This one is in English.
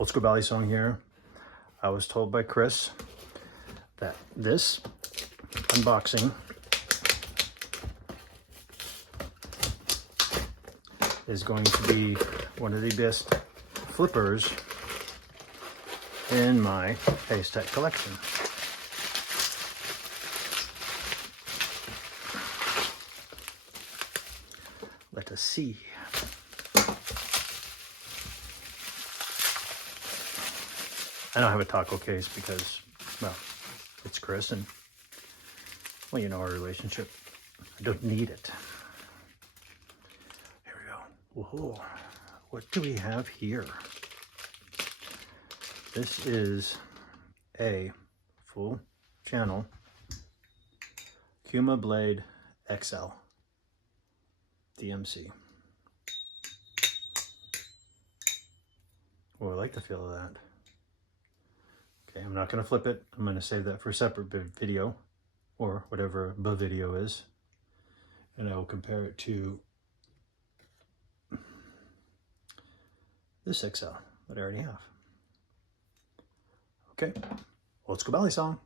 Old School Balisong here. I was told by Chris that this unboxing is going to be one of the best flippers in my Hazetac collection. Let us see. I don't have a taco case because, well, it's Chris and, well, you know our relationship. I don't need it. Here we go. Whoa. What do we have here? This is a full channel Kuma Blade XL DMC. Oh, I like the feel of that. Okay, I'm not going to flip it. I'm going to save that for a separate video, or whatever the video is. And I will compare it to this XL that I already have. Okay, let's go Balisong.